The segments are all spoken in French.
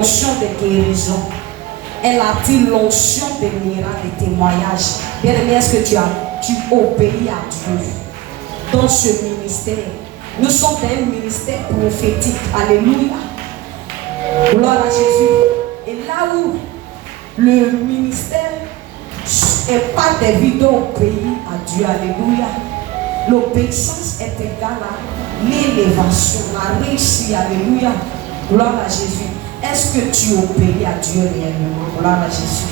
L'onction de guérison. Elle attire l'onction des miracles, des témoignages. Bien-aimé, est-ce que tu obéis à Dieu dans ce ministère? Nous sommes un ministère prophétique. Alléluia. Gloire à Jésus. Et là où le ministère n'est pas dévié au pays à Dieu, alléluia, l'obéissance est égale à l'élévation, la réussite, alléluia. Gloire à Jésus. Est-ce que tu obéis à Dieu réellement? Gloire à Jésus.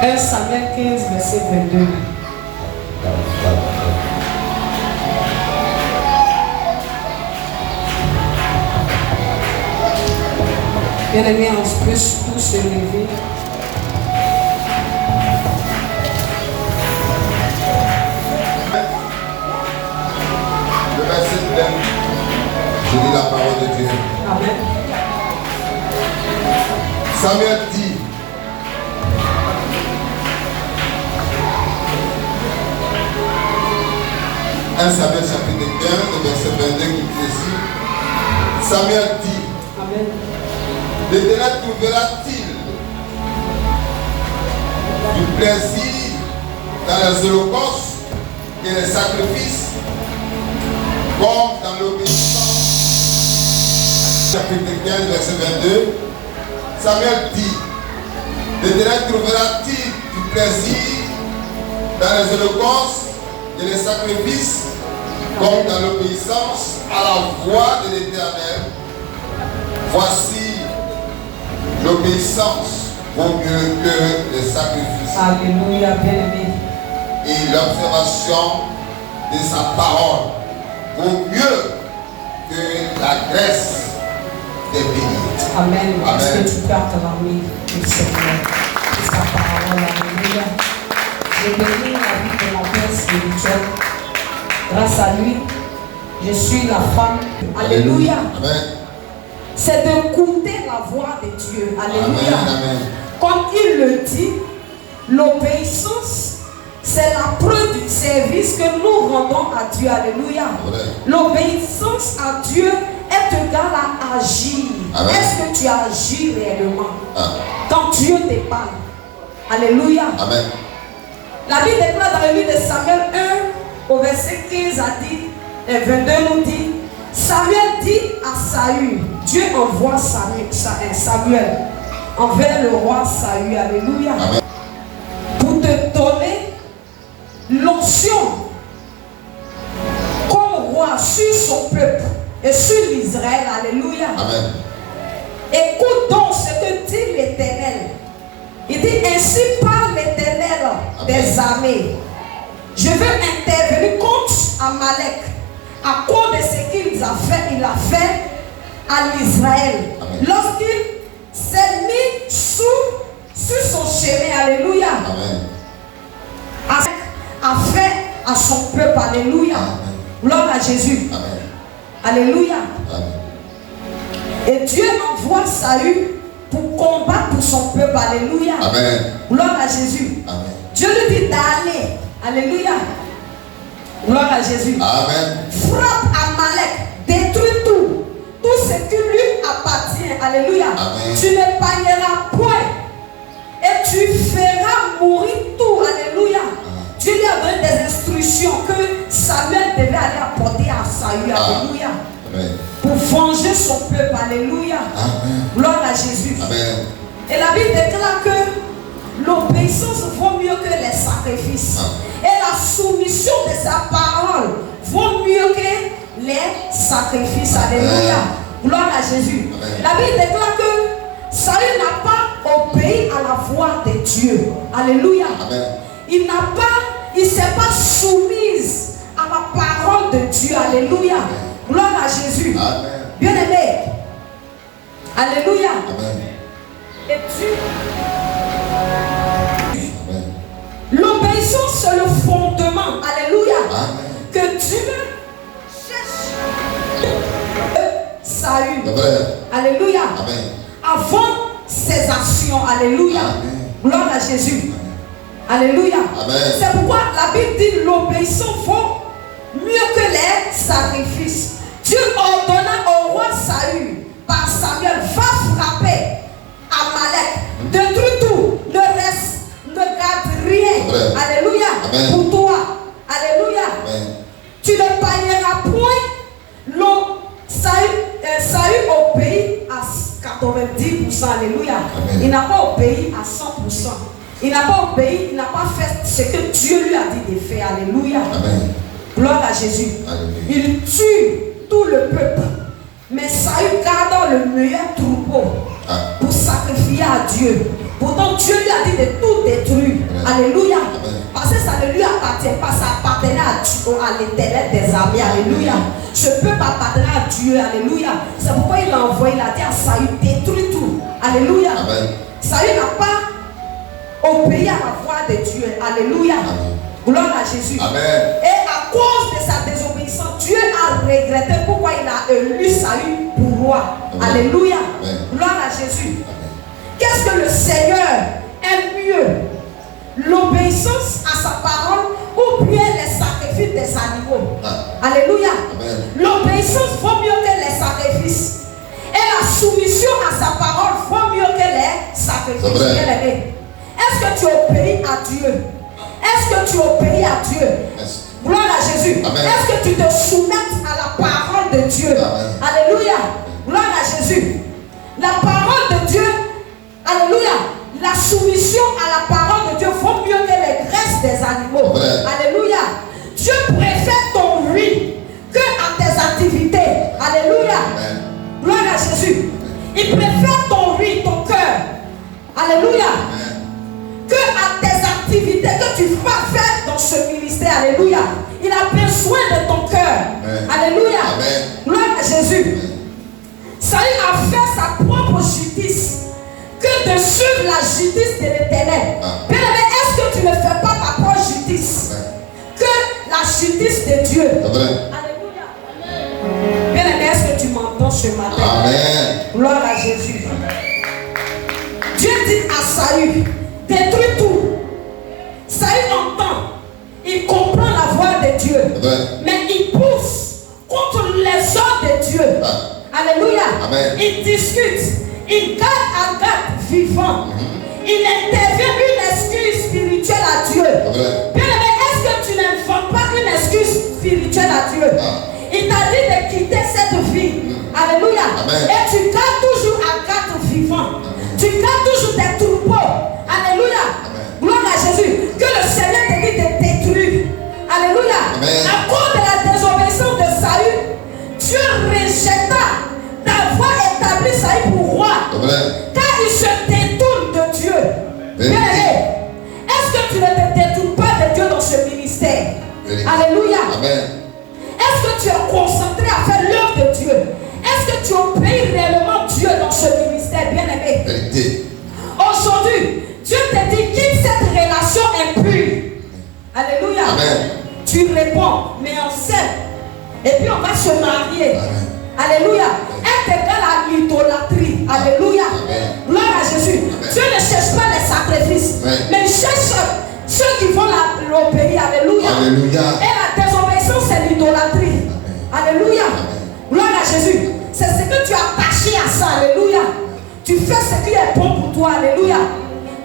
1 Samuel 15, verset 22. Bien-aimés, on peut tous se lever. Le verset 20, je lis la parole de Dieu. Amen. Samuel dit, un Samuel chapitre 15, le verset 22 qui dit ici, Samuel dit, Amen. l'Éternel trouvera-t-il du plaisir dans les holocaustes et les sacrifices comme dans l'obéissance? Chapitre 15, verset 22, Samuel dit, l'Éternel trouvera-t-il du plaisir dans les holocaustes et les sacrifices comme dans l'obéissance à la voix de l'Éternel? Voici, l'obéissance vaut mieux que les sacrifices. Alléluia, bien-aimé. Et l'observation de sa parole vaut mieux que la graisse des bénis. Amen. Amen. Est-ce que tu peux acclamer le Seigneur et sa parole? Alléluia. Je bénis la vie de mon Père spirituel. Grâce à lui, je suis la femme. Alléluia. Amen. C'est d'écouter la voix de Dieu. Alléluia. Amen. Amen. Comme il le dit, l'obéissance, c'est la preuve du service que nous rendons à Dieu. Alléluia. L'obéissance à Dieu est égale à agir. Amen. Est-ce que tu agis réellement Amen. quand Dieu te parle? Alléluia. Amen. La Bible déclare dans le livre de Samuel 1, au verset 15 à 10, et 22 nous dit, Samuel dit à Saül, Dieu envoie Samuel envers le roi Saül. Alléluia. Amen. Pour te donner l'onction comme roi sur son peuple et sur l'Israël. Alléluia. Amen. Écoute donc ce que dit l'Éternel. Il dit, ainsi parle l'Éternel des armées. Je veux intervenir contre Amalek à cause de ce qu'il a fait à l'Israël. Lorsqu'il s'est mis sur son chemin. Alléluia. Amen. A fait à son peuple. Alléluia. Amen. Gloire à Jésus. Amen. Alléluia. Amen. Et Dieu envoie Saül pour combattre pour son peuple. Alléluia. Amen. Gloire à Jésus. Amen. Dieu lui dit d'aller. Alléluia. Gloire à Jésus. Amen. Frappe Amalek. Détruis tout. Tout ce qui lui appartient. Alléluia. Amen. Tu n'épargneras point. Et tu feras mourir tout. Alléluia. Dieu lui a donné des instructions que Samuel devait aller apporter à Saül. Alléluia. Amen. Pour venger son peuple. Alléluia. Amen. Gloire à Jésus. Amen. Et la Bible déclare que l'obéissance vaut mieux que les sacrifices. Et la soumission de sa parole vaut mieux que les sacrifices. Alléluia. Gloire à Jésus. Amen. La Bible déclare que Saül n'a pas obéi à la voix de Dieu. Alléluia. Amen. Il ne s'est pas soumise à la parole de Dieu. Alléluia. Gloire à Jésus. Amen. Bien-aimé. Alléluia. Amen. Et Dieu. Amen. L'obéissance, c'est le fondement. Alléluia. Amen. Que Dieu cherche Saül. Amen. Alléluia. Amen. Avant ses actions. Alléluia. Amen. Gloire à Jésus. Alléluia. Amen. C'est pourquoi la Bible dit l'obéissance vaut mieux que les sacrifices. Dieu ordonna au roi Saül par Samuel, va 90%. Alléluia. Amen. Il n'a pas obéi à 100%. Il n'a pas obéi, il n'a pas fait ce que Dieu lui a dit de faire. Alléluia. Amen. Gloire à Jésus. Alléluia. Il tue tout le peuple. Mais Saül garde le meilleur troupeau pour sacrifier à Dieu. Pourtant, Dieu lui a dit de tout détruire. Alléluia. Parce que ça ne lui appartient pas, ça appartenait à l'Éternel des armées. Alléluia. Ce peuple appartenait à Dieu. Alléluia. C'est pourquoi il l'a envoyé, il a dit à Saül, détruis tout. Alléluia. Amen. Saül n'a pas obéi à la voix de Dieu. Alléluia. Amen. Gloire à Jésus. Amen. Et à cause de sa désobéissance, Dieu a regretté pourquoi il a élu Saül pour roi. Amen. Alléluia. Amen. Gloire à Jésus. Amen. Qu'est-ce que le Seigneur aime mieux? L'obéissance à sa parole ou bien les sacrifices des animaux? Alléluia. Amen. L'obéissance vaut mieux que les sacrifices. Et la soumission à sa parole vaut mieux que les sacrifices. Bien-aimé. Est-ce que tu obéis à Dieu? Est-ce que tu obéis à Dieu? Merci. Gloire à Jésus. Amen. Est-ce que tu te soumets à la parole de Dieu? Amen. Alléluia. Gloire à Jésus. La parole de Dieu, alléluia. La soumission à la parole de Dieu vaut mieux que les graisses des animaux. Amen. Alléluia. Dieu préfère ton oui que à tes activités. Alléluia. Amen. Gloire à Jésus. Il préfère ton oui, ton cœur. Alléluia. Amen. Que à tes activités que tu vas faire dans ce ministère. Alléluia. Il a besoin de ton cœur. Amen. Alléluia. Amen. Gloire à Jésus. Saül a fait sa propre justice que de suivre la justice de l'Éternel. Bien-aimé, est-ce que tu ne fais pas ta propre justice? Amen. Que la justice de Dieu. Amen. Alléluia. Bien-aimé, est-ce que tu m'entends ce matin? Amen. Gloire à Jésus. Dieu dit à Saül, détruis tout. Saül entend, il comprend la voix de Dieu, Amen. mais il pousse contre les ordres de Dieu. Alléluia. Amen. Il discute, il garde Agathe vivant. Il intervient une excuse spirituelle à Dieu. Amen. Bien-aimé, est-ce que tu n'inventes pas une excuse spirituelle à Dieu? Il t'a dit de quitter cette vie. Alléluia. Amen. Et tu gardes toujours Agathe vivant. Tu gardes toujours des troupeaux. Alléluia. Gloire à Jésus. Que le Seigneur te dit de détruire. Alléluia. Amen. À cause de la désobéissance de Saül, Dieu rejeta d'avoir établi Saül pour roi. Amen. Car il se détourne de Dieu. Bien-aimé, est-ce que tu ne te détournes pas de Dieu dans ce ministère? Alléluia. Amen. Est-ce que tu es concentré à faire l'œuvre de Dieu? Est-ce que tu obéis réellement Dieu dans ce ministère, bien-aimé? Vérité. Aujourd'hui, Dieu te dit quitte cette relation impure. Alléluia. Amen. Tu réponds, mais on s'aime. Et puis on va se marier. Amen. Alléluia. Est égal à l'idolâtrie. Alléluia. Amen. Gloire à Jésus. Amen. Dieu ne cherche pas les sacrifices, Amen. mais il cherche ceux qui vont l'obéir. Alléluia. Alléluia. Et la désobéissance, c'est l'idolâtrie. Alléluia. Gloire à Jésus. C'est ce que tu as attaché à ça. Alléluia. Tu fais ce qui est bon pour toi. Alléluia.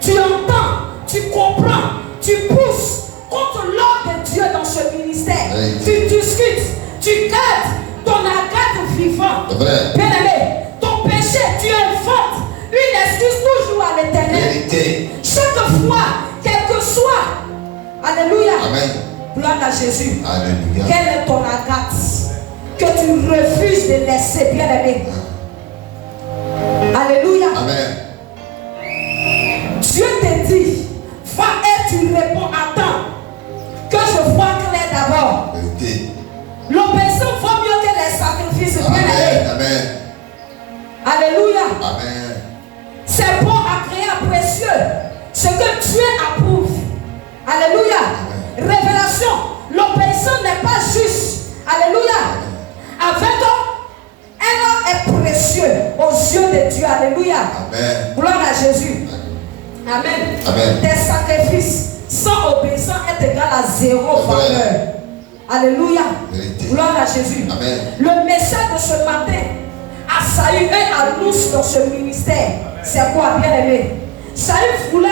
Tu entends, tu comprends, tu pousses contre l'ordre de Dieu dans ce ministère. Oui. Tu discutes, tu gardes ton Agathe vivant. Vrai. Bien-aimé, ton péché, tu inventes une excuse toujours à l'Éternel. Vérité. Chaque fois, quel que soit. Alléluia. Amen. Gloire à Jésus. Alléluia. Quel est ton Agathe que tu refuses de laisser, bien-aimé? Alléluia. Amen. Dieu te dit, va et tu réponds, attends, que je vois clair d'abord. Vérité. L'obéissance vaut mieux que les sacrifices, bien-aimé. Amen. Amen. Alléluia. Amen. C'est bon, agréable, précieux. Ce que Dieu approuve. Alléluia. Révélation. L'obéissance n'est pas juste. Alléluia. Avec elle est précieux aux yeux de Dieu. Alléluia. Amen. Gloire à Jésus. Amen. Amen. Tes sacrifices sans obéissance est égal à zéro Amen. valeur. Alléluia. Vérité. Gloire à Jésus. Amen. Le message de ce matin à Saül et à nous dans ce ministère, c'est quoi, bien aimé? Saül voulait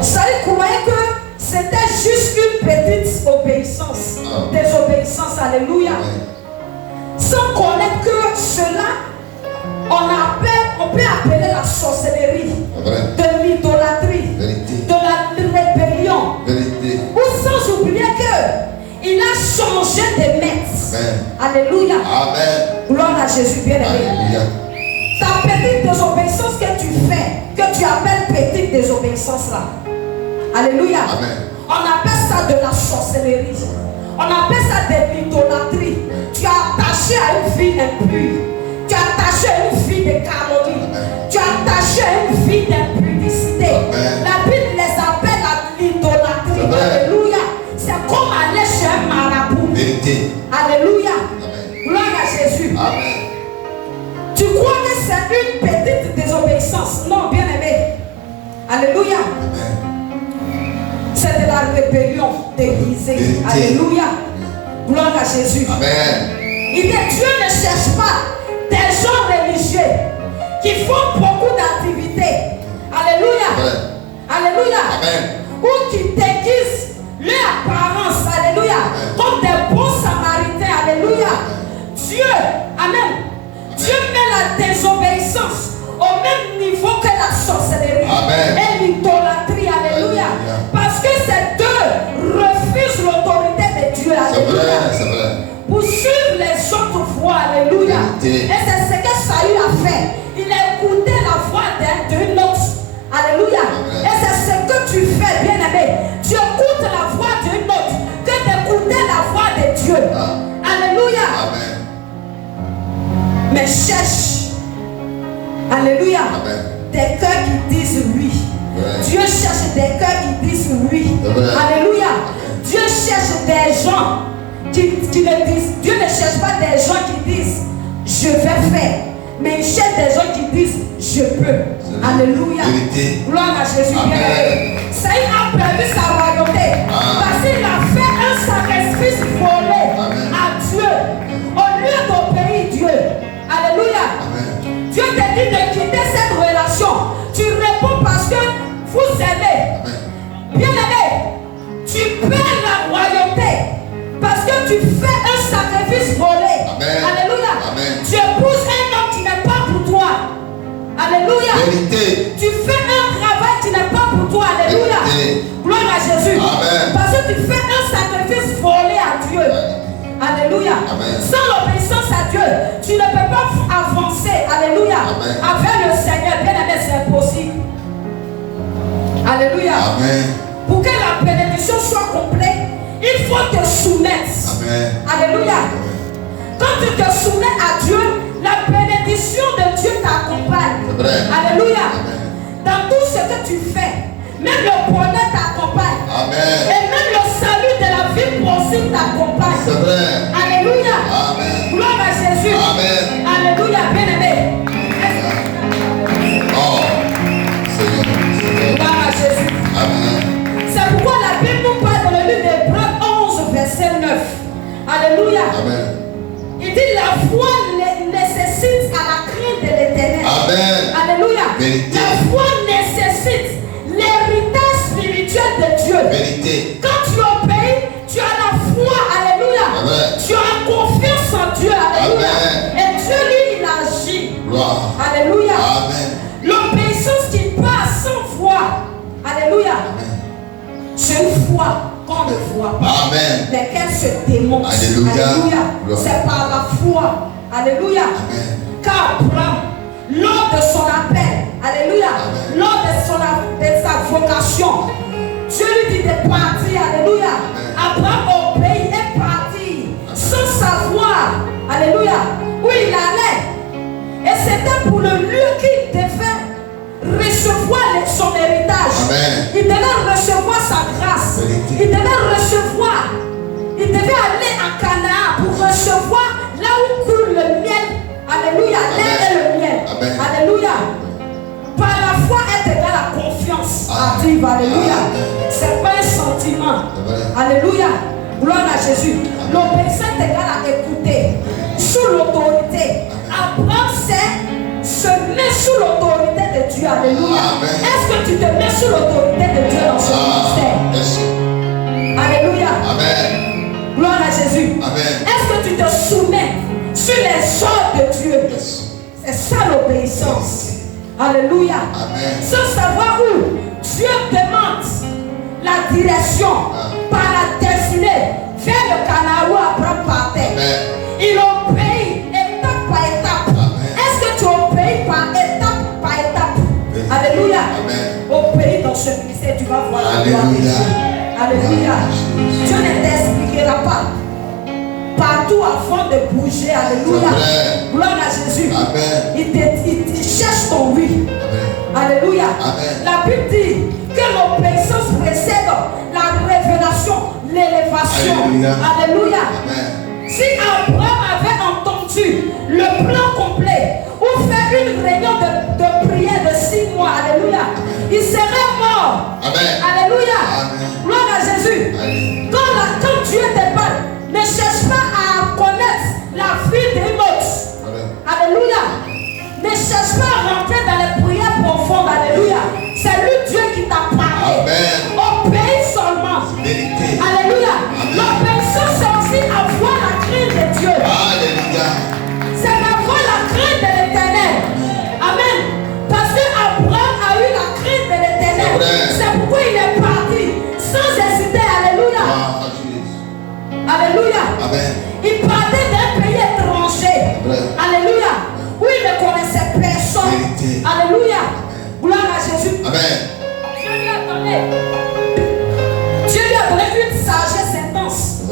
Saül croyait que c'était juste une petite obéissance, désobéissance. Alléluia. Amen. Sans connaître que cela Alléluia. Amen. Gloire à Jésus, bien-aimé. Alléluia. Ta petite désobéissance que tu fais, que tu appelles petite désobéissance là. Alléluia. Amen. On appelle ça de la sorcellerie. On appelle ça de l'idolâtrie. Tu as attaché à une vie impure. Tu as attaché à une vie de calomnie. Tu as attaché à une vie d'impudicité. La Bible les appelle à l'idolâtrie. Alléluia. C'est comme aller chez un marabout. Vérité. Alléluia. Amen. Gloire à Jésus. Amen. Tu crois que c'est une petite désobéissance? Non, bien aimé. Alléluia. Amen. C'est de la rébellion déguisée. Alléluia. Gloire à Jésus. Amen. Dieu ne cherche pas des gens religieux qui font beaucoup d'activités. Alléluia. Amen. Alléluia. Amen. Ou qui déguisent leur apparence. Alléluia. Comme des bons samaritains. Alléluia. Dieu. Amen. Dieu met la désobéissance au même niveau que la sorcellerie. Amen. Et l'idolâtrie. Alléluia. Parce que ces deux refusent l'autorité de Dieu. Alléluia. C'est vrai. Pour suivre les autres voies. Alléluia. Et c'est ce que Saül a fait. Il a écouté la voix d'une autre. Alléluia. Et c'est ce que tu fais, bien-aimé. Tu écoutes la voix d'une autre que d'écouter la voix de Dieu. Alléluia. Amen. Mais cherche. Alléluia. Amen. Des cœurs qui disent oui. Dieu cherche des cœurs qui disent oui. Alléluia. Dieu cherche des gens qui le disent. Dieu ne cherche pas des gens qui disent je vais faire. Mais il cherche des gens qui disent je peux. Alléluia. Gloire à Jésus. Saül a perdu sa royauté. Parce qu'il a fait un sacrifice volé à Dieu. Au lieu d'obéir Dieu. Alléluia. Dieu te dit de quitter cette relation. Tu réponds parce que vous aimez. Bien aimé, tu perds la royauté parce que tu fais un sacrifice volé. Alléluia. Tu épouses un homme qui n'est pas pour toi. Alléluia. Vérité. Tu fais un travail qui n'est pas pour toi. Alléluia. Gloire à Jésus. Parce que tu fais un sacrifice volé à Dieu. Alléluia. Sans l'obéissance à Dieu, tu ne peux pas avancer. Alléluia. Avec le Seigneur, bien aimé, c'est impossible. Alléluia. Pour que la bénédiction soit complète, il faut te soumettre. Alléluia. Quand tu te soumets à Dieu, la bénédiction de Dieu t'accompagne. Alléluia. Dans tout ce que tu fais, même le bonheur t'accompagne. Et même le salut de la vie possible t'accompagne. Alléluia. Gloire à Jésus. Alléluia, bien-aimé. Gloire à Jésus. C'est pourquoi la Bible nous parle dans le livre d'Hébreux 11, verset 9. Alléluia. Il dit la foi nécessite à la crainte de l'Éternel. Alléluia. La foi nécessite l'héritage spirituel de Dieu. Quand tu obéis, tu as la foi. Alléluia. Tu as confiance en Dieu. Alléluia. Et Dieu, lui, il agit. Alléluia. L'obéissance qui passe sans foi. Alléluia. C'est une foi qu'on ne voit pas. Mais qu'elle se démontre. Alléluia. C'est par la foi. Alléluia. Car Abraham, lors de son appel, alléluia, lors de sa vocation, Dieu lui dit de partir. Alléluia. Abraham obéit et partit sans savoir, alléluia, où il allait. Et c'était pour le lieu qu'il devait recevoir son héritage. Il devait recevoir sa grâce. Il devait recevoir. Il devait aller à Canaan pour recevoir là où coule le miel. Alléluia. L'air et le miel. Alléluia. Par la foi est égale à confiance active. Alléluia. C'est pas un sentiment. Alléluia. Gloire à Jésus. L'obéissance est égale à écouter. Sous l'autorité. Abraham se met sous l'autorité de Dieu. Alléluia. Est-ce que tu te mets sous l'autorité de Dieu dans ce ministère? Alléluia. Gloire à Jésus. Est-ce que tu te soumets sur les ordres de Dieu? C'est ça l'obéissance. Alléluia. Sans savoir où Dieu demande la direction par la destinée vers le Canaan où Abraham partait. Il gloire de Dieu. Alléluia. Dieu ne t'expliquera pas partout avant de bouger. Alléluia. Gloire à Jésus. Amen. Il cherche ton oui. Alléluia. Amen. La Bible dit que l'obéissance précède la révélation, l'élévation. Alléluia. Amen. Si Abraham avait entendu le plan complet ou fait une réunion de prière de 6 mois, alléluia, il serait mort. Amen. Alléluia. Amen. Gloire à Jésus. Amen. Quand Dieu te parle, ne cherche pas à connaître la vie des mots. Alléluia. Ne cherche pas à rentrer dans les prières profondes. Alléluia. C'est lui Dieu qui t'a parlé. Amen. Obéis seulement. Vérité. Alléluia. L'obéissance, c'est aussi avoir la crainte de Dieu. Alléluia. C'est avoir la crainte de l'Éternel. Amen. Parce que Abraham a eu la crainte de l'Éternel. C'est pourquoi il est parti sans hésiter. Alléluia. Alléluia. Amen. Il partait d'un pays étranger. Alléluia. Où il ne connaissait personne. Vérité. Alléluia. Gloire à Jésus. Amen. Dieu lui a donné une sagesse intense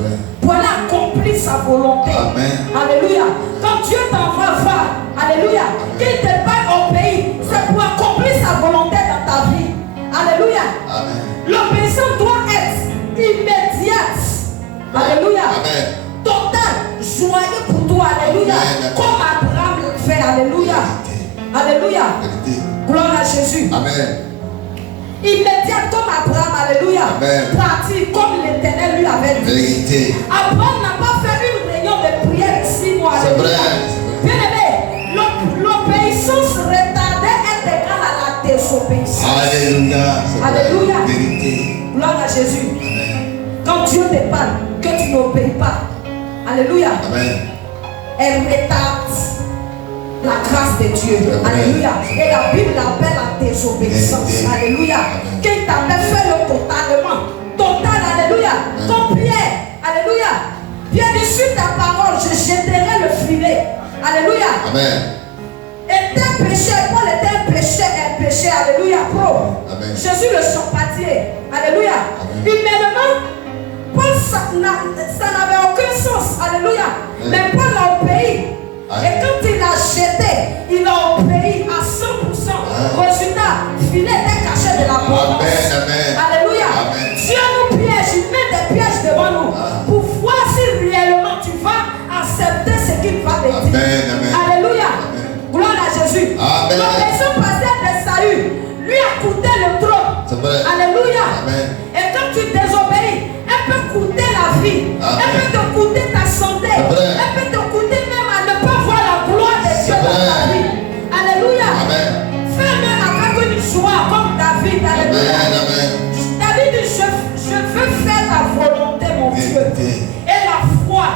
pour aller accomplir sa volonté. Amen. Alléluia. Quand Dieu t'envoie voir, alléluia, qu'il te parle au pays, c'est pour accomplir sa volonté dans ta vie. Alléluia. Amen. L'obéissance doit être immédiate. Alléluia. Amen. Total, joyeux pour toi. Alléluia. Amen. Comme Abraham le fait. Alléluia. Alléluia. Vérité. Gloire à Jésus. Amen. Immédiat comme Abraham, alléluia. Amen. Parti comme l'Éternel lui avait dit. Vérité. Abraham n'a pas fait une réunion de prière de 6 mois. C'est Alléluia. vrai. Bien aimé, l'obéissance retardée est égale à la désobéissance. Alléluia. Alléluia. Vérité. Gloire à Jésus. Amen. Quand Dieu te parle, que tu n'obéis pas, alléluia, Amen. elle retarde la grâce de Dieu. Amen. Alléluia. Et la Bible l'appelle la désobéissance. Vérité. Alléluia. Amen. Qu'il t'appelle, fais-le totalement. Total, alléluia. Amen. Comme Pierre, alléluia. Pierre dit sur ta parole, je jetterai le filet. Alléluia. Amen. Et tes péchés, Paul était un péché, alléluia, pro. Amen. Jésus le champatier, alléluia. Amen. Humainement, Paul, ça n'avait aucun sens, alléluia. Amen. Mais Paul a obéi. Amen. Et quand il a jeté, il a obéi à 100%. Amen. Résultat, le filet était caché de la bonne. Amen. Amen. Alléluia. Amen. Dieu nous piège, il met des pièges devant nous Amen. pour voir si réellement tu vas accepter ce qu'il va te dire. Amen. Amen. Alléluia. Amen. Gloire à Jésus. Amen. L'obéissance passée de Saül lui a coûté le trône. C'est vrai. Alléluia. Amen. Et quand tu désobéis, elle peut coûter la vie. Amen. Elle peut te coûter ta santé. C'est vrai. Elle peut te coûter même à ne pas voir la gloire de Dieu C'est dans ta vrai. vie. Alléluia. Amen. Fais même avec une joie comme David. Alléluia. Amen. Amen. David dit, je veux faire ta volonté, mon Dieu. Vérité. Et la foi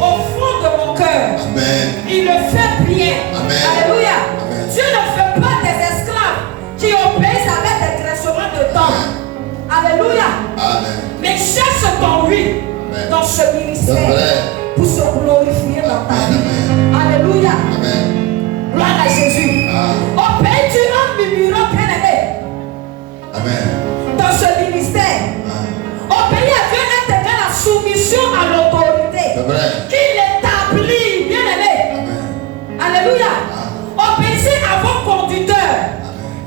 au fond de mon cœur. Amen. Il le fait bien. Amen. Alléluia. Amen. Dieu ne fait pas des esclaves qui obéissent avec des graissements de temps. Alléluia. Amen. Mais cherche ton oui Amen. dans ce C'est ministère vrai. pour se glorifier dans ta vie. Amen. Alléluia. Amen. Gloire à Jésus. Obéis-tu en murmurant, bien-aimé, Amen. dans ce ministère. Obéir à Dieu est égal à la soumission à l'autorité C'est vrai. qu'il établit, bien-aimé. Amen. Alléluia. Obéissez à vos conducteurs.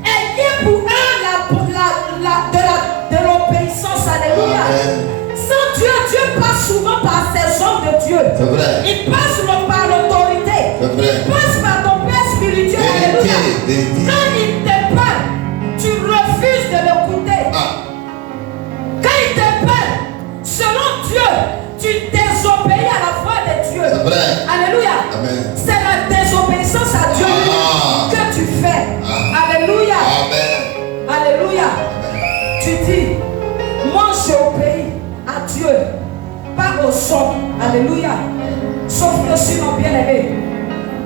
Ayez pour eux de l'obéissance. Alléluia. Amen. Sans Dieu, Dieu passe souvent par ces hommes de Dieu. C'est vrai. Il passe par l'autorité. C'est vrai. Il passe par ton père spirituel. Vérité. Alléluia. Vérité. Quand il te parle, tu refuses de l'écouter. Quand il te parle, selon Dieu, tu désobéis à la voix de Dieu. C'est vrai. Alléluia. Amen. C'est la désobéissance à Dieu que tu fais. Alléluia. Amen. Alléluia. Amen. Tu dis, moi j'obéis à Dieu, pas au son. Alléluia. Sauf que sinon, bien aimé,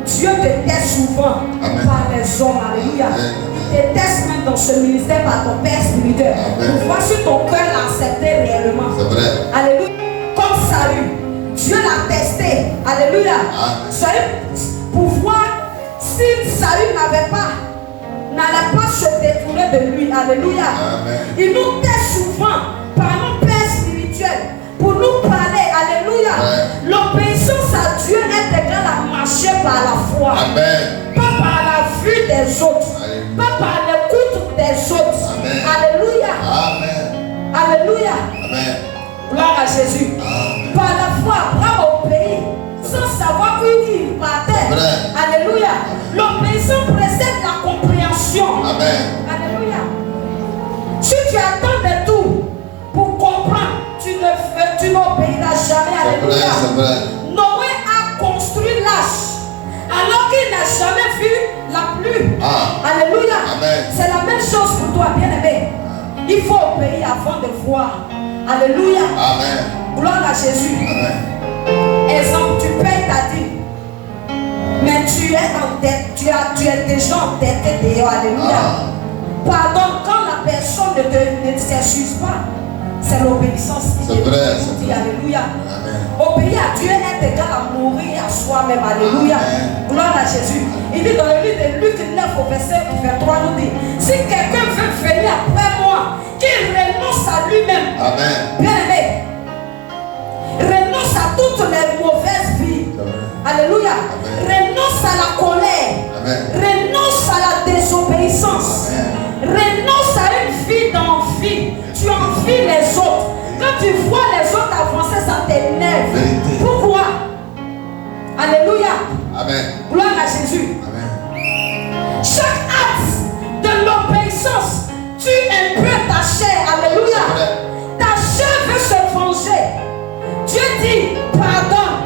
Dieu te teste souvent Amen. par les hommes. Alléluia. Amen. Il te teste même dans ce ministère par ton Père spirituel. Amen. Pour voir si ton cœur l'a accepté réellement. C'est vrai. Alléluia. Comme Saül, Dieu l'a testé. Alléluia. Amen. Saül, pour voir si Saül n'avait pas n'allait pas se détourner de lui. Alléluia. Amen. Il nous tait souvent par nos pères spirituels pour nous parler. Alléluia. L'obéissance à Dieu est égale à marcher par la foi. Amen. Pas par la vue des autres. Alléluia. Pas par l'écoute des autres. Amen. Alléluia. Amen. Alléluia. Amen. Gloire à Jésus. Amen. Par la foi, Abraham obéit sans savoir où il partait. Vrai. Alléluia. L'obéissance précède la compréhension. Amen. Alléluia. Si tu attends de tout pour comprendre, tu n'obéiras jamais. C'est vrai, Alléluia. c'est vrai. Noé a construit l'arche alors qu'il n'a jamais vu la pluie. Alléluia. Amen. C'est la même chose pour toi, bien-aimé. Il faut obéir avant de voir. Alléluia. Amen. Gloire à Jésus. Amen. Exemple, tu payes ta dîme. Mais tu es en dette, tu es déjà endetté dehors. Alléluia. Pardonne quand la personne ne s'excuse pas. C'est l'obéissance qui C'est vrai, dit. c'est vrai. Alléluia. Amen. Obéir à Dieu est égal à mourir à soi-même. Alléluia. Amen. Gloire à Jésus. Il dit dans le livre de Luc 9 au verset 23, nous dit, si quelqu'un veut venir après moi, qu'il renonce à lui-même. Amen. Bien-aimé, renonce à toutes les mauvaises vies. Alléluia. Amen. Renonce à la colère. Amen. Renonce à la désobéissance. Amen. Renonce à une vie d'envie. Tu envies les autres. Quand tu vois les autres avancer, ça t'énerve. Vérité. Pourquoi? Alléluia. Amen. Gloire à Jésus. Amen. Chaque acte de l'obéissance tue un peu ta chair. Alléluia. Ta chair veut se venger. Dieu dit pardonne.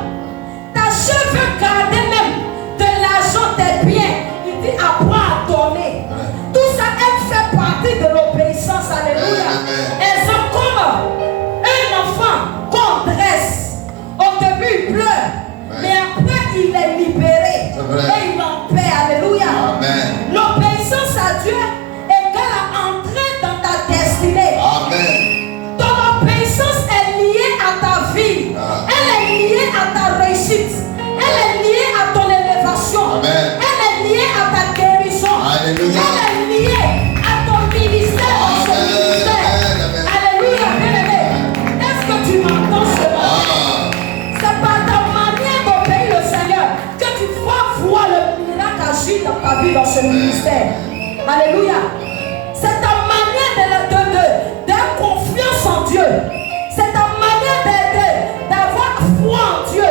Ta chair veut garder même de l'argent, des biens. Il dit apprends à donner. Tout ça, elle fait partie de l'obéissance. Alléluia. Exemple comme un enfant qu'on dresse. Au début, il pleure. Mais après, il est libéré. Et il est en paix. Alléluia. Amen. L'obéissance à Dieu égale à entrer dans ta destinée. Amen. Ton obéissance est liée à ta vie. Elle est liée à ta réussite. Elle est liée à ton élévation. Amen. Elle est liée à ta guérison. Alléluia. Elle est liée à ton ministère. À son Amen. ministère. Amen. Alléluia. Bien-aimé. Est-ce que tu m'entends ce matin? C'est par ta manière d'obéir le Seigneur que tu vas voir le miracle agir dans ta vie, dans ce ministère. Alléluia. C'est ta manière d'avoir confiance en Dieu. C'est ta manière d'avoir foi en Dieu.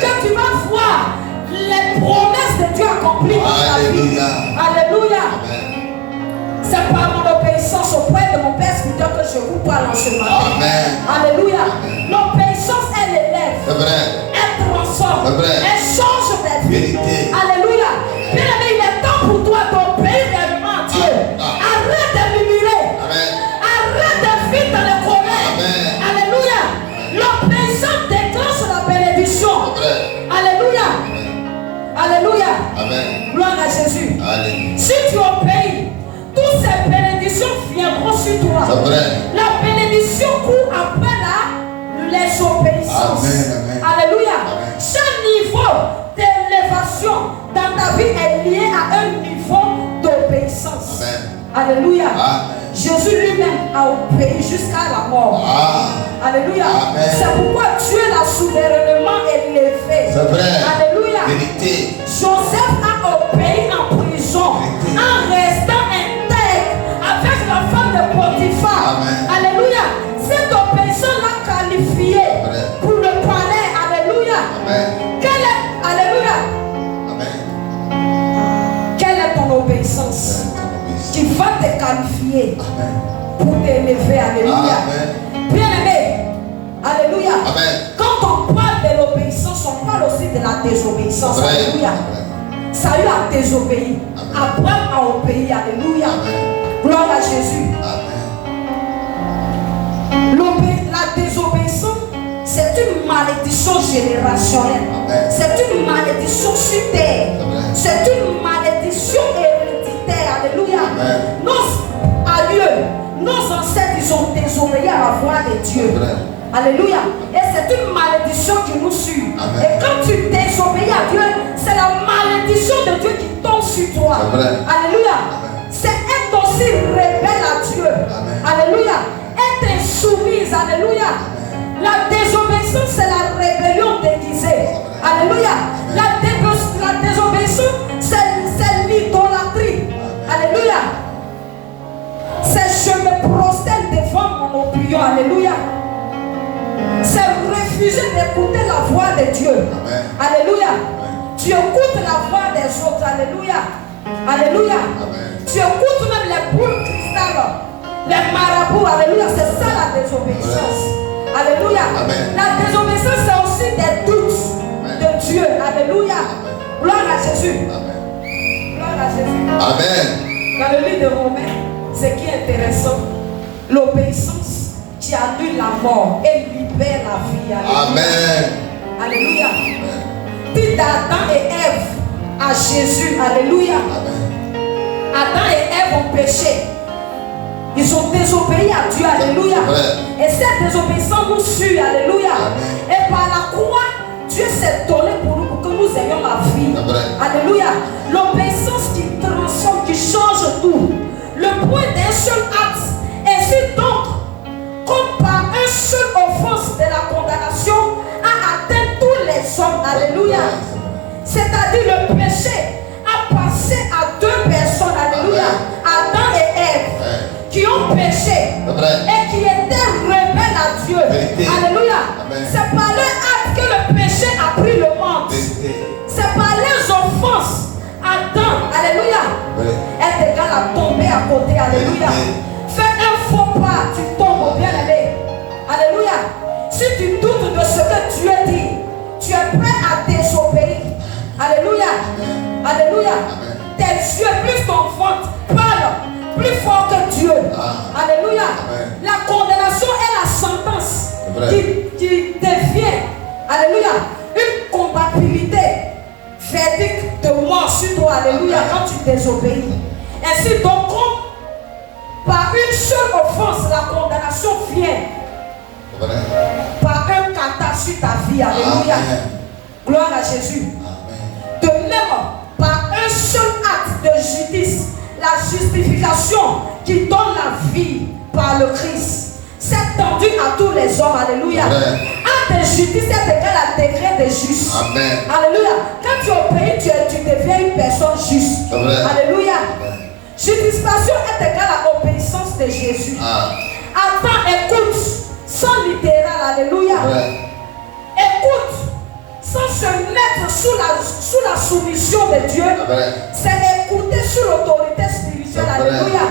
Que tu vas voir les promesses de Dieu accomplies dans ta vie. Alléluia. Alléluia. Amen. C'est par mon obéissance auprès de mon Père spirituel que je vous parle en ce matin. Amen. Alléluia. L'obéissance, elle élève. C'est vrai. Elle transforme. C'est vrai. Elle change ta vie. Vérité. Alléluia. Bien-aimé, il est temps pour toi d'obéir réellement à Dieu. Arrête de murmurer. Amen. Arrête de vivre dans le colère. Amen. Alléluia. L'obéissance déclenche la bénédiction. C'est vrai. Alléluia. Alléluia. Amen. Gloire à Jésus. Alléluia. Si tu obéis, toutes ces bénédictions viendront sur toi. C'est vrai. La bénédiction court après les obéissances. Amen, amen. Alléluia. Amen. Chaque niveau d'élévation dans ta vie est lié à un niveau d'obéissance. Amen. Alléluia. Amen. Jésus lui-même a obéi jusqu'à la mort. Alléluia. Amen. C'est pourquoi Dieu l'a souverainement élevé. C'est vrai. Alléluia. Vérité. Joseph a obéi en prison en restant intègre avec la femme de Potiphar. Amen. Alléluia. Cette obéissance l'a qualifié Amen. pour le palais. Alléluia. Amen. Alléluia. Amen. Quelle est ton obéissance qui va te qualifier Amen. pour t'élever? Alléluia. Amen. Bien-aimé. Alléluia. Amen. Quand on parle de l'obéissance, on parle aussi de la désobéissance. Vrai. Alléluia. Saül a désobéi. Amen. Abraham a obéi. Alléluia. Amen. Gloire à Jésus. Amen. La désobéissance, c'est une malédiction générationnelle. Amen. C'est une malédiction sur terre. Amen. C'est une malédiction héréditaire. Alléluia. Amen. Nos ancêtres, ils ont désobéi à la voix de Dieu. Amen. Alléluia. Et c'est une malédiction qui nous suit. Amen. Et quand tu désobéis à Dieu, c'est la malédiction de Dieu qui tombe sur toi. C'est vrai. Alléluia. Amen. C'est aussi rebelle à Dieu. Amen. Alléluia. Être insoumise. Alléluia. La désobéissance, c'est la rébellion déguisée. Alléluia. La désobéissance, c'est l'idolâtrie. Alléluia. C'est je me prosterne devant mon opinion. Alléluia. C'est refuser d'écouter la voix de Dieu. Amen. Alléluia. Amen. Tu écoutes la voix des autres. Alléluia. Alléluia. Amen. Tu écoutes même les boules cristal, les marabouts. Alléluia. C'est ça la désobéissance. Alléluia. Amen. La désobéissance, c'est aussi des doutes de Dieu. Alléluia. Amen. Gloire à Jésus. Amen. Gloire à Jésus. Amen. Dans le livre de Romains, ce qui est intéressant, l'obéissance qui annule la mort et libère la vie. Alléluia. Amen. Alléluia. Dit d'Adam et Ève à Jésus. Alléluia. Amen. Adam et Ève ont péché. Ils ont désobéi à Dieu. Alléluia. Et cette désobéissance nous suit. Alléluia. Amen. Et par la croix, Dieu s'est donné pour nous, pour que nous ayons la vie. Alléluia. L'obéissance qui transforme, qui change tout. Le point d'un seul acte. Ainsi donc, comme par un seul offense de la condamnation, a atteint tous les hommes. Alléluia. C'est-à-dire le péché a passé à deux personnes. Alléluia. Adam et Ève, qui ont péché et qui étaient rebelles à Dieu. Alléluia. C'est par leur acte que le péché a pris le monde. C'est par les offenses. Adam, alléluia, est égal à tomber à côté. Alléluia. Fais un faux pas, tu tombes, bien aimé. Alléluia. Si tu doutes de ce que Dieu dit, tu es prêt à désobéir. Alléluia. Alléluia. Tes yeux, plus ton ventre, parle plus fort que Dieu. Alléluia. La condamnation est la sentence qui devient, alléluia, une compatibilité verdict de mort sur toi. Alléluia. Quand tu désobéis. Ainsi donc, par une seule offense, la condamnation vient. Par un kata sur ta vie. Alléluia. Gloire à Jésus. De même, par un seul acte de justice, la justification qui donne la vie par le Christ s'est tendue à tous les hommes. Alléluia. Acte de justice est égal à degré de juste. Amen. Alléluia. Quand tu obéis, tu deviens une personne juste. Alléluia. Justification est égale à l'obéissance de Jésus. Attends, écoute, sans littéral. Alléluia. Écoute, sans se mettre sous la soumission de Dieu. C'est écouter sous l'autorité spirituelle. Alléluia.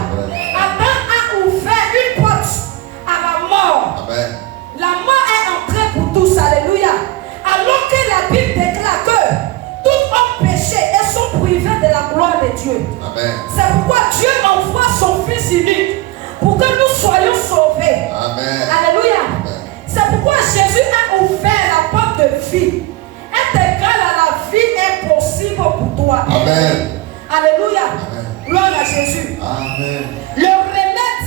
Adam a ouvert une porte à la mort. La mort est entrée pour tous. Alléluia. Alors que la Bible déclare que tout homme péché et sont privés de la gloire de Dieu. C'est pourquoi Dieu envoie son Fils unique pour que nous soyons sauvés. Alléluia. C'est pourquoi Jésus a ouvert la porte de vie. Est égal à la vie impossible pour toi. Amen. Alléluia. Gloire à Jésus. Le remède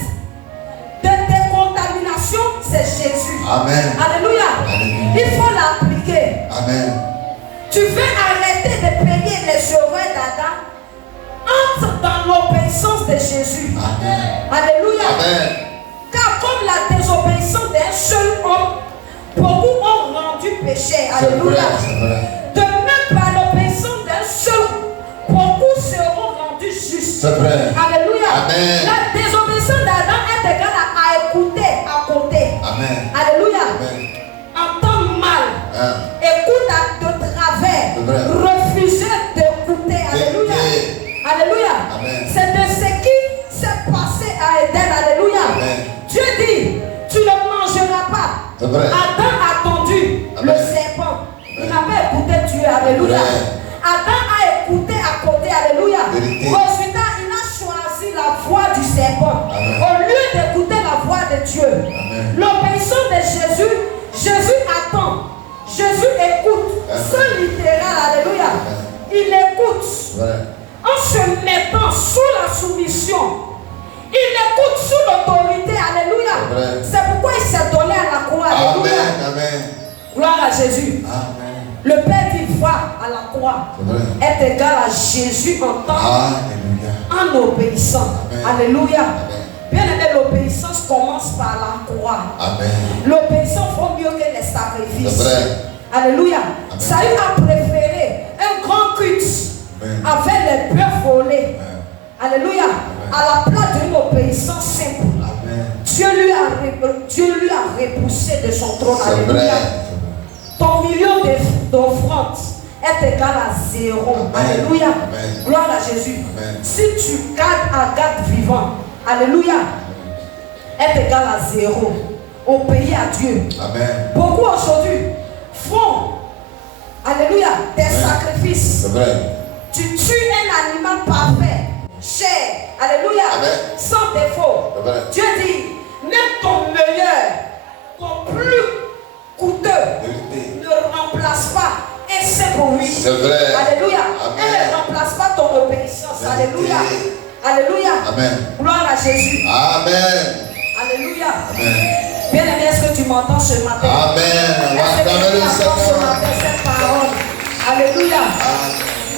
de décontamination, c'est Jésus. Alléluia. Il faut l'appliquer. Tu veux arrêter de payer les erreurs d'Adam? Entre dans l'obéissance de Jésus. Alléluia. Car comme la désobéissance d'un seul homme, beaucoup ont rendu péché. Alléluia. De même par l'obéissance d'un seul, beaucoup seront rendus justes. Alléluia. La désobéissance d'Adam est égale à écouter à côté. Alléluia. Entendre mal. Écoute de travers. Refuser d'écouter. Alléluia. Alléluia. C'est de ce qui s'est passé à Éden. Alléluia. Dieu dit, tu ne mangeras pas. Adam a attendu le serpent. Il n'a pas écouté Dieu. Alléluia. Adam a écouté à côté. Alléluia. Résultat, il a choisi la voix du serpent. Au lieu d'écouter la voix de Dieu. L'obéissance de Jésus, Jésus attend. Jésus écoute. Sans littéral. Alléluia. Il écoute. En se mettant sous la soumission. Il écoute sous l'autorité. Alléluia. C'est pourquoi il s'est donné à la croix. Alléluia. Gloire à Jésus. Le Père qui va à la croix est égal à Jésus en temps, en en obéissant. Amen. Alléluia. Amen. Bien aimé, l'obéissance commence par la croix. Amen. L'obéissance vaut mieux que les sacrifices. C'est vrai. Alléluia. Amen. Saül a préféré un grand culte avec les bœufs volés. Alléluia. À la place d'une obéissance simple. Amen. Dieu lui a repoussé de son trône. C'est Alléluia. vrai. Ton million d'offrandes est égal à 0. Amen. Alléluia. Amen. Gloire à Jésus. Amen. Si tu gardes Agathe vivant, alléluia, est égal à 0. Au pays à Dieu. Amen. Beaucoup aujourd'hui font, alléluia, des sacrifices. C'est vrai. Tu tues un animal parfait, cher, alléluia, Amen. sans défaut. C'est vrai. Dieu dit, même ton meilleur, ton plus coûteux, Vérité. ne remplace pas un simple oui. C'est vrai. Alléluia. Amen. Elle ne remplace pas ton obéissance. Vérité. Alléluia. Alléluia. Amen. Gloire à Jésus. Amen. Alléluia. Amen. Bien aimé, est-ce que tu m'entends ce matin? Amen. Est-ce que tu m'entends ce matin cette parole? Alléluia.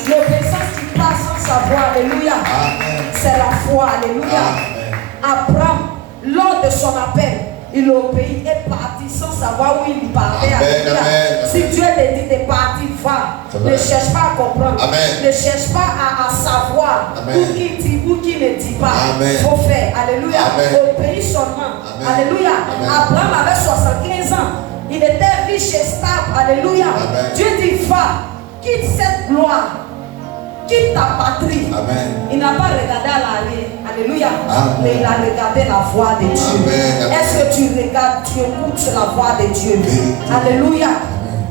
L'obéissance qui passe sans savoir. Alléluia. Amen. C'est la foi. Alléluia. Amen. Abraham, lors de son appel, il obéit et parti sans savoir où il parlait. Amen, Alléluia. amen, Si Dieu te dit de partir, va. C'est Ne vrai. cherche pas à comprendre. Amen. Ne cherche pas à savoir Amen. où qui dit, où qui ne dit pas. Amen. Il faut faire. Alléluia. Amen. Obéis seulement. Amen. Alléluia. Amen. Abraham avait 75 ans. Il était riche et stable. Alléluia. Amen. Dieu dit, va. Quitte cette gloire. Quitte ta patrie. Amen. Il n'a pas regardé à l'arrière. Alléluia. Amen. Mais il a regardé la voix de Dieu. Amen. Est-ce que tu regardes, tu écoutes la voix de Dieu? Vérité. Alléluia.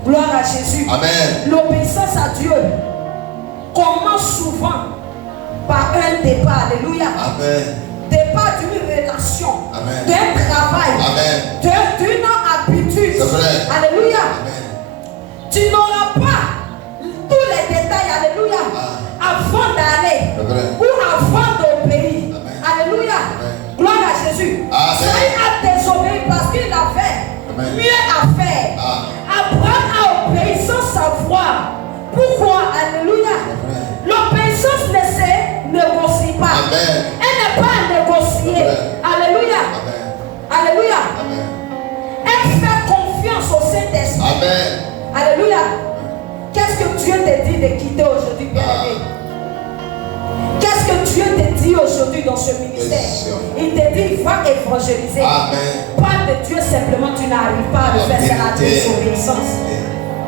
Gloire à Jésus. Amen. L'obéissance à Dieu commence souvent par un départ. Alléluia. Amen. Départ d'une relation, Amen. d'un travail, Amen. d'une habitude. C'est vrai. Alléluia. Amen. Tu n'auras pas tous les détails. Alléluia. Avant d'aller C'est vrai. ou avant d'obéir. Amen. Alléluia. Amen. Gloire à Jésus. Amen. Saül a désobéi parce qu'il avait Amen. mieux à faire. Abraham a obéi sans savoir. Pourquoi? Alléluia. Amen. L'obéissance ne se négocie pas. Amen. Elle n'est pas à négocier. Amen. Alléluia. Amen. Alléluia. Amen. Elle fait confiance au Saint-Esprit. Amen. Alléluia. Qu'est-ce que Dieu te dit de quitter aujourd'hui, bien-aimé? Qu'est-ce que Dieu te dit aujourd'hui dans ce ministère? Il te dit, va évangéliser. Amen. Parle de Dieu simplement, tu n'arrives pas à le faire, c'est la désobéissance.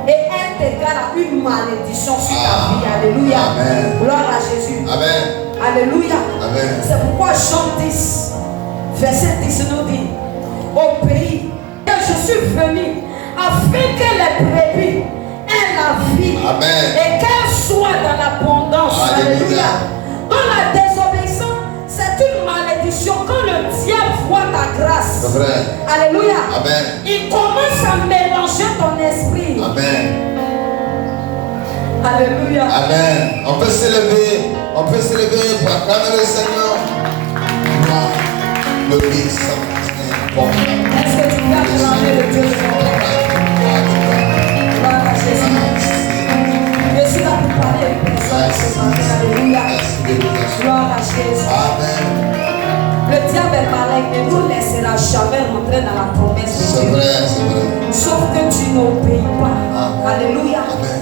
Et elle t'égale à une malédiction sur ta vie. Alléluia. Amen. Gloire à Jésus. Amen. Alléluia. Amen. C'est pourquoi Jean 10, verset 10 nous dit, au pays, je suis venu afin que les brebis aient la vie. Amen. Et qu'elles soient dans l'abondance. Alléluia. Alléluia. Dans la désobéissance, c'est une malédiction. Quand le diable voit ta grâce, C'est vrai. alléluia, Amen. il commence à mélanger ton esprit. Amen. Alléluia. Amen. On peut s'élever. On peut s'élever pour acclamer le Seigneur. L'obéissance est importante. Est-ce que tu peux acclamer le Dieu de ton Gloire à Jésus. Je suis là pour parler à une personne ce matin. Alléluia. Gloire à Jésus. Amen. Le diable est malin, ne nous laissera jamais rentrer dans la promesse de C'est Dieu. vrai, c'est vrai. Sauf que tu n'obéis pas. Alléluia. Amen.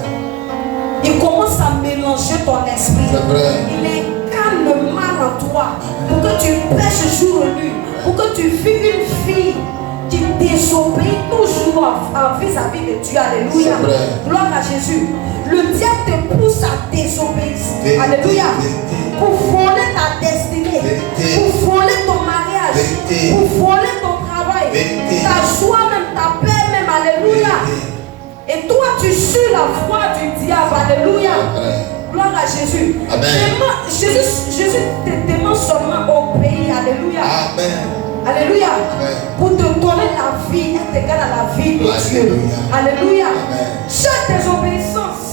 Il commence à mélanger ton esprit. C'est vrai. Il incarne le mal en toi pour que tu pêches jour et nuit, pour que tu vives une vie qui désobéit toujours vis-à-vis de Dieu. Alléluia. C'est vrai. Gloire à Jésus. Le diable te pousse à désobéir. Vérité, Alléluia. vérité. Pour voler ta destinée. Vérité. Pour voler ton mariage. Vérité. Pour voler ton travail. Vérité. Ta joie même, ta paix même. Alléluia. Vérité. Et toi, tu suis la voix du diable. Alléluia. Amen. Gloire à Jésus. Amen. Jésus te demande seulement au pays. Alléluia. Amen. Alléluia. Amen. Pour te donner la vie, est égale à la vie de Dieu. Alléluia. Alléluia. Amen. Chaque désobéissance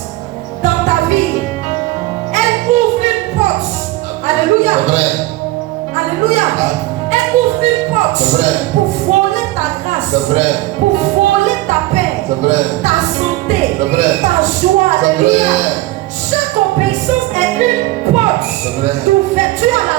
dans ta vie, elle ouvre une porte. Alléluia. C'est vrai. Alléluia. Elle ouvre une porte C'est vrai. pour voler ta grâce. C'est vrai. Pour voler ta paix. C'est vrai. Ta santé. C'est vrai. Ta joie. C'est Alléluia. vrai. Chaque obéissance est une porte C'est vrai. d'ouverture à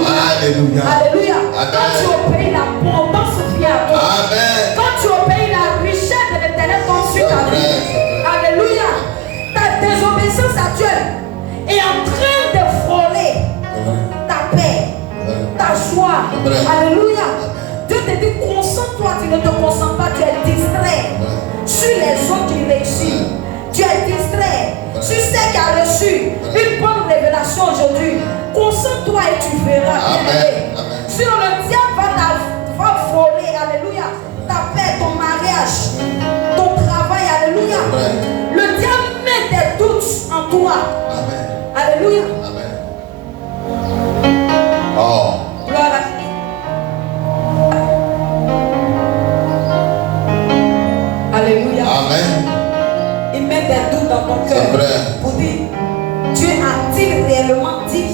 Alléluia. Alléluia. Quand tu obéis, l'abondance vient à toi. Amen. Quand tu obéis, la richesse de l'Éternel tombe sur ta vie. Alléluia. Ta désobéissance à Dieu est en train de frôler ta paix, ta joie. Alléluia. Dieu te dit, concentre-toi, tu ne te concentres pas, tu es distrait sur les autres qui réussissent. Tu es distrait sur ceux qui ont reçu une bonne révélation aujourd'hui. Concentre-toi et tu verras. Sinon le diable va voler, alléluia, ta paix, ton mariage, ton travail, alléluia. Le diable met des doutes en toi. Alléluia. Gloire à Dieu. Alléluia. Il met des doutes dans ton cœur pour dire, Dieu a-t-il réellement dit?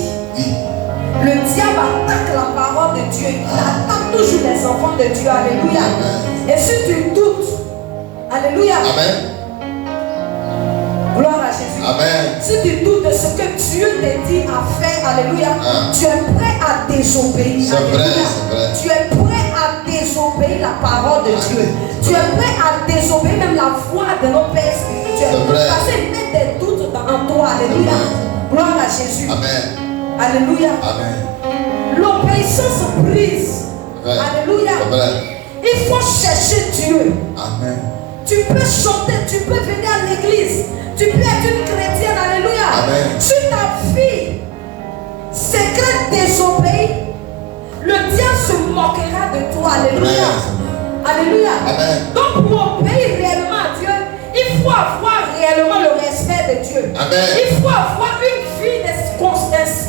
Le diable attaque la parole de Dieu. Il attaque toujours les enfants de Dieu. Alléluia. Et si tu doutes, alléluia. Gloire à Jésus. Si tu doutes de ce que Dieu te dit à faire, alléluia, tu es prêt à désobéir. Alléluia. Tu es prêt à désobéir la parole de Dieu. Tu es prêt à désobéir même la voix de nos pères spirituels. Parce qu'il met des doutes en toi. Alléluia. Gloire à Jésus. Alléluia. L'obéissance brise. Alléluia. Il faut chercher Dieu. Tu peux chanter, tu peux venir à l'église, tu peux être une chrétienne. Alléluia. Si ta fille secrète désobéit, le diable se moquera de toi. Alléluia. Alléluia. Donc pour obéir réellement à Dieu, il faut avoir réellement le respect de Dieu. Il faut avoir une vie de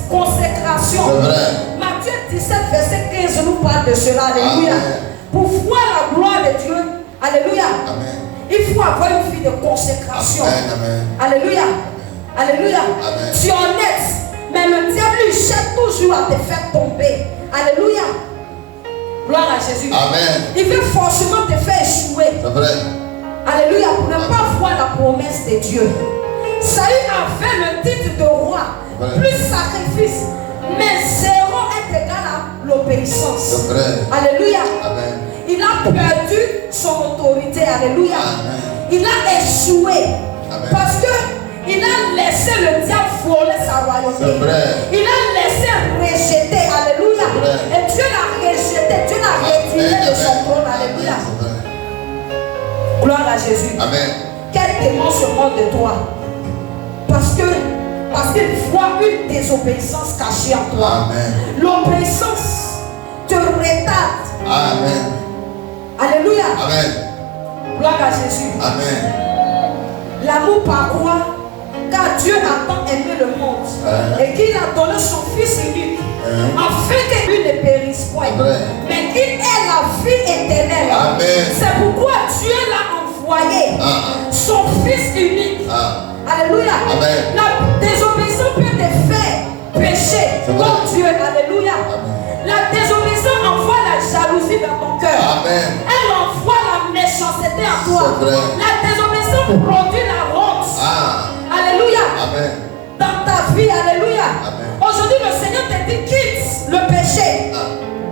consécration. Matthieu 17, verset 15 nous parle de cela. Alléluia. Pour voir la gloire de Dieu, alléluia, il faut avoir une vie de consécration. Alléluia. Alléluia. Tu es honnête, mais le diable lui cherche toujours à te faire tomber. Alléluia. Gloire à Jésus. Il veut forcément te faire échouer. Alléluia. Pour ne pas voir la promesse de Dieu. Saül avait le titre de roi, plus sacrifice, mais zéro est égal à l'obéissance. Alléluia. Il a perdu son autorité. Alléluia. Il a échoué. Parce qu'il a laissé le diable voler sa royauté. Il a laissé rejeter. Alléluia. Et Dieu l'a rejeté. Dieu l'a retiré de son trône. Alléluia. Gloire à Jésus. Quel démon se moque de toi? Parce qu'il voit une désobéissance cachée en toi. L'obéissance te retarde. Alléluia. Gloire à Jésus. L'amour par quoi? Car Dieu a tant aimé le monde et qu'il a donné son Fils unique afin que lui ne périsse point, mais qu'il ait la vie éternelle. C'est pourquoi Dieu l'a envoyé son Fils unique. Alléluia. La désobéissance peut te faire pécher contre Dieu. Alléluia. La désobéissance envoie la jalousie dans ton cœur. Elle envoie la méchanceté en toi. La désobéissance produit la honte. Alléluia. Dans ta vie. Alléluia. Aujourd'hui, le Seigneur te dit quitte le péché.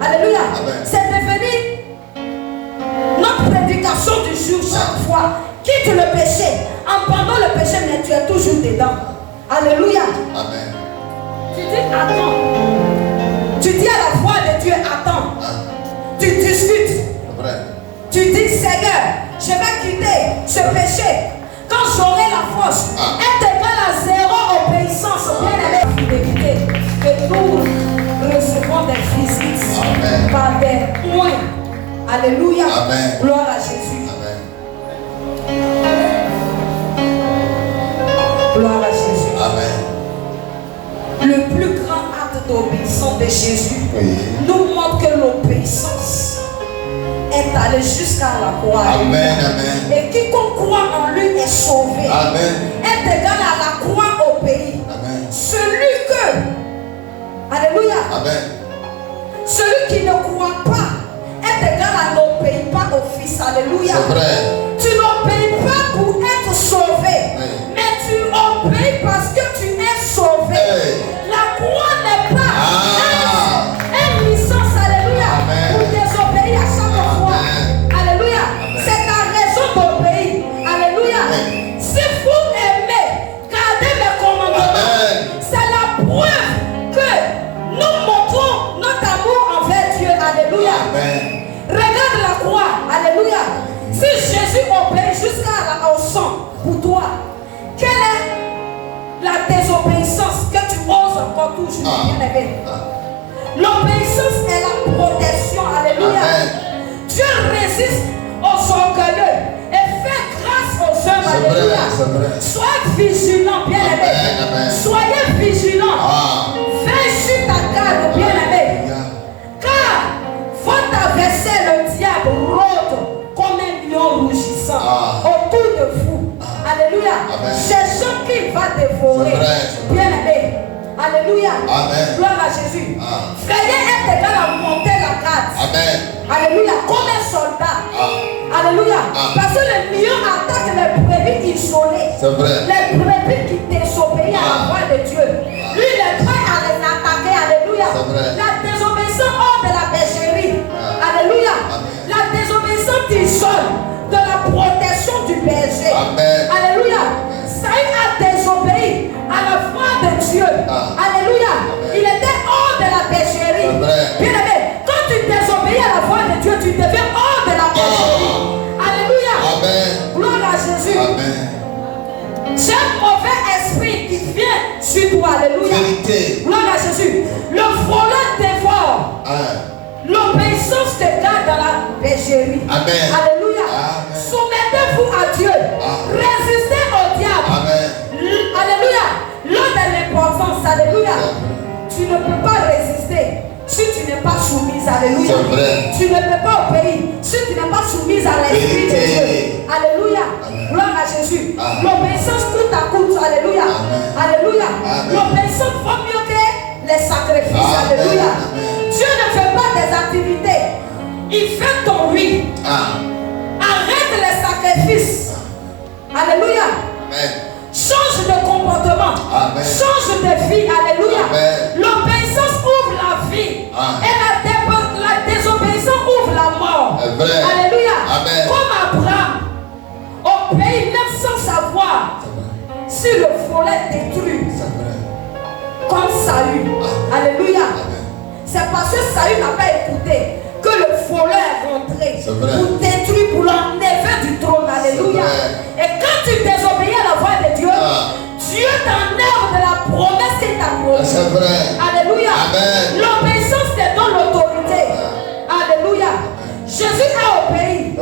Alléluia. C'est devenu notre prédication du jour chaque fois. Quitte le péché. Abandonne le péché, mais tu es toujours dedans. Alléluia. Tu dis attends. Tu dis à la voix de Dieu attends. Tu discutes. Tu dis Seigneur, je vais quitter ce péché. Quand j'aurai la force, est égale à zéro obéissance. Bien aimé, la fidélité que nous recevons des visites par des points. Alléluia. Gloire à Jésus. Gloire à Jésus. Le plus grand acte d'obéissance de Jésus nous montre que l'obéissance est allée jusqu'à la croix. Et quiconque croit en lui est sauvé. Est égal à la croix au pays. Celui que, alléluia, celui qui ne croit pas est égal à n'obéir pas au Fils. Alléluia. Tu n'obéis pas pour être sauvé, mais tu obéis parce que tu es sauvé. La croix n'est pas Amen. Regarde la croix. Alléluia. Si Jésus obéit jusqu'à au sang pour toi, quelle est la désobéissance que tu oses encore toujours, bien-aimé? L'obéissance est la protection. Alléluia. Amen. Dieu résiste aux orgueilleux et fait grâce aux hommes. Alléluia. Sois vigilant, bien-aimé. Soyez vigilant. Veille sur ta garde, bien-aimé. Car votre adversaire, le diable, rôde comme un lion rougissant autour de vous. Alléluia. C'est ce qu'il va dévorer. Bien-aimé. Alléluia. Gloire à Jésus. Veillez être égal à monter la garde. Alléluia. Comme un soldat. Alléluia. Parce que le lion attaque les brebis isolées. Les brebis qui désobéissent à la voix de Dieu. Lui, il est prêt à les attaquer. Alléluia. La désobéissance hors de la bergerie. Alléluia. La désobéissance isole de la protection du berger. Alléluia. Saül a désobéi à la voix de Dieu. Alléluia. Il était hors de la bergerie. Bien-aimé, quand tu désobéis à la voix de Dieu, tu deviens hors de la bergerie. Alléluia. Gloire à Jésus. C'est un mauvais esprit qui vient sur toi. Alléluia. Gloire à Jésus. Le voleur dévore. L'obéissance te garde dans la bergerie. Alléluia. Soumettez-vous à Dieu. Résistez au diable. Alléluia. L'heure de l'importance. Alléluia. Tu ne peux pas résister si tu n'es pas soumise. Alléluia. Tu ne peux pas obéir si tu n'es pas soumise à l'esprit de Dieu. Alléluia. Gloire à Jésus. L'obéissance coûte à coûte. Alléluia. Alléluia. L'obéissance vaut mieux que les sacrifices. Alléluia. Dieu ne fait pas des activités. Il fait ton oui. Arrête les sacrifices. Alléluia. Change de comportement. Change de vie. Alléluia. L'obéissance ouvre la vie. Et la désobéissance ouvre la mort. Alléluia. Comme Abraham obéit même sans savoir si le volet détruit. Comme Saül. Alléluia. C'est parce que Saül n'a pas écouté que le voleur est rentré pour détruire, pour l'enlever du trône. Alléluia. Et quand tu désobéis à la voix de Dieu, Dieu t'enlève de la promesse qu'il t'a promise. Alléluia. L'obéissance te donne l'autorité. Alléluia. Jésus a obéi.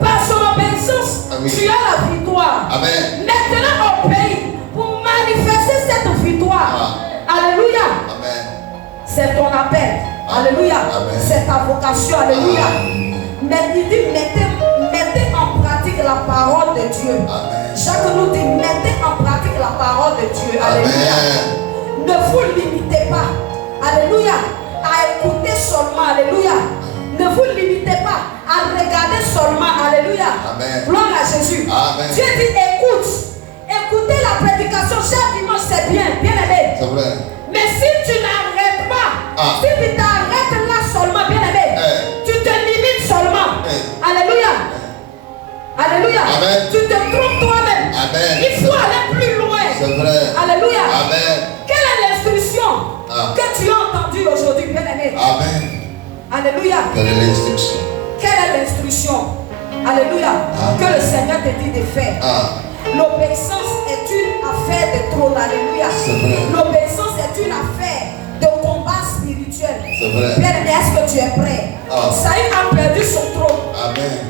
Par son obéissance, tu as la victoire. Maintenant, obéis pour manifester cette victoire. Alléluia. C'est ton appel. Alléluia. C'est ta vocation. Alléluia. Mais il dit mettez en pratique la parole de Dieu. Jacques nous dit mettez en pratique la parole de Dieu. Alléluia. Ne vous limitez pas. Alléluia. À écouter seulement. Alléluia. Ne vous limitez pas à regarder seulement. Alléluia. Gloire à Jésus. Dieu dit écoute. Écoutez la prédication chaque dimanche, c'est bien. Bien aimé. C'est vrai. Mais si tu n'arrêtes pas, si tu t'arrêtes là seulement, bien aimé, tu te limites seulement. Alléluia. Alléluia. Tu te trompes toi-même. Il faut aller plus loin. C'est vrai. Alléluia. Quelle est l'instruction que tu as entendue aujourd'hui, bien aimé? Alléluia. Quelle est l'instruction? Quelle est l'instruction? Alléluia. Que le Seigneur te dit de faire. L'obéissance est une affaire de trône. Alléluia. L'obéissance est une affaire de combat spirituel. Bien aimé, est-ce que tu es prêt? Saül a perdu son trône.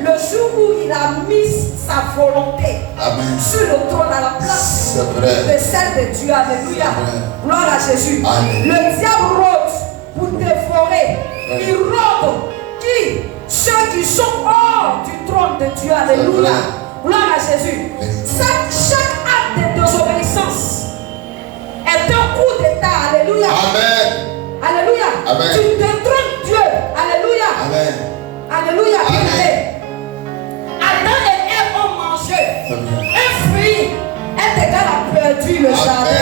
Le jour où il a mis sa volonté sur le trône à la place de celle de Dieu. Alléluia. Gloire à Jésus. Le diable rôde pour dévorer. Il rôde qui? Ceux qui sont hors du trône de Dieu. Alléluia. Gloire à Jésus. Chaque acte de désobéissance est un coup d'état. Alléluia. Alléluia. Tu détrônes Dieu. Alléluia. Alléluia. Adam et Ève ont mangé un fruit est égal à perdu le jardin.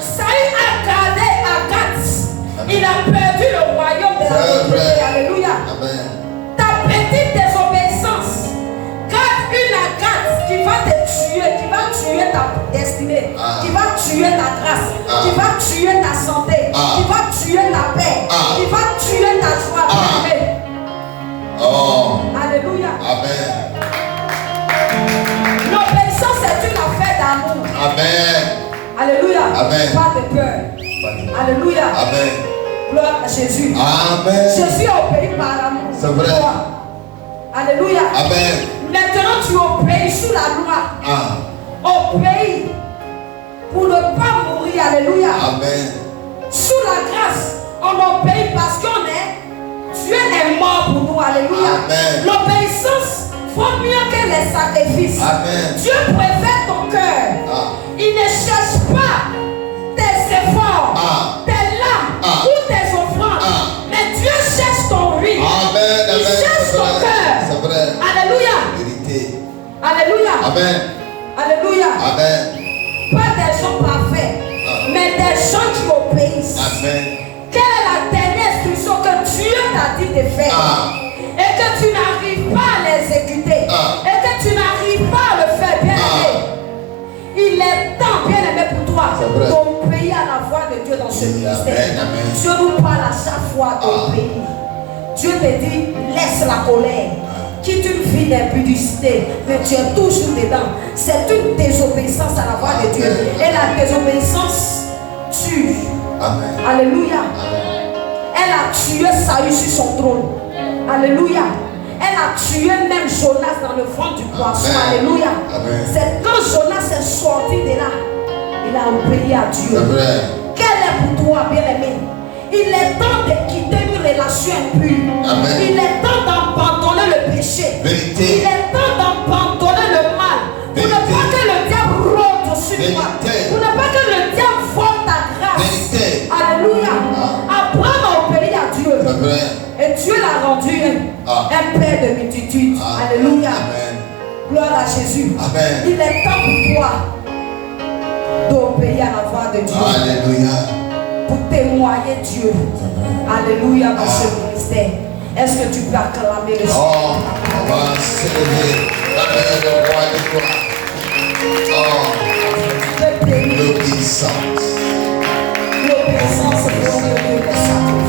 Saül a gardé Agathe. Il a perdu le royaume de la royauté. Alléluia. Ta petite désobéissance garde une Agathe qui va te tuer, qui va tuer ta destinée, qui va tuer ta grâce, qui va tuer ta santé, qui va tuer ta paix, qui va tuer ta joie. Amen. L'obéissance est une affaire d'amour. Amen. Alléluia. Amen. Pas de peur. Alléluia. Amen. Gloire à Jésus. Amen. Jésus obéit par amour. C'est vrai. Alléluia. Amen. Maintenant tu obéis sous la loi. Ah. Obéis pour ne pas mourir. Alléluia. Amen. Sous la grâce, on obéit parce qu'on est. Dieu est mort pour nous. Alléluia. Amen. L'obéissance vaut mieux que les sacrifices. Amen. Dieu préfère ton cœur. Ah. Il ne cherche pas tes efforts, Ah. tes larmes Ah. ou tes offrandes. Ah. Mais Dieu cherche ton oui. Amen. Il cherche C'est ton vrai. cœur. C'est vrai. Alléluia. Vérité. Alléluia. Amen. Alléluia. Amen. Pas des gens parfaits, Ah. mais des gens qui obéissent. Amen. Quelle est la dernière instruction que Dieu t'a dit de faire? Ah. Et que tu n'arrives pas à l'exécuter. Ah. Et que tu n'arrives pas à le faire, bien aimé. Il est temps, bien aimé, pour toi d'obéir à la voix de Dieu dans ce ministère. Amen. Dieu nous parle à chaque fois d'obéir. Dieu te dit, laisse la colère. Quitte une vie d'impudicité, mais tu es toujours dedans. C'est une désobéissance à la voix de Dieu. Et la désobéissance tue. Amen. Alléluia. Amen. Elle a tué Saül sur son trône. Alléluia. Elle a tué même Jonas dans le ventre du poisson. Amen. Alléluia. Amen. C'est quand Jonas est sorti de là, il a obéi à Dieu. C'est vrai. Quel est pour toi, bien-aimé? Il est temps de quitter une relation impure. Amen. Il est temps d'abandonner le péché. Vérité. Il est temps d'abandonner le mal. Pour ne pas que le diable rôde sur toi. Vérité. Pour ne pas que le diable vole ta grâce. Vérité. Alléluia. Apprends à obéir à Dieu. C'est vrai. Et Dieu l'a rendu un père de multitude. Alléluia. Amen. Gloire à Jésus. Amen. Il est temps pour toi d'obéir à la voix de Dieu. Alléluia. Pour témoigner Dieu. Alléluia dans ce ministère. Est-ce que tu peux acclamer le Seigneur? Oh, on va célébrer la mère de roi de gloire. Oh, l'obéissance. L'obéissance est pour Dieu.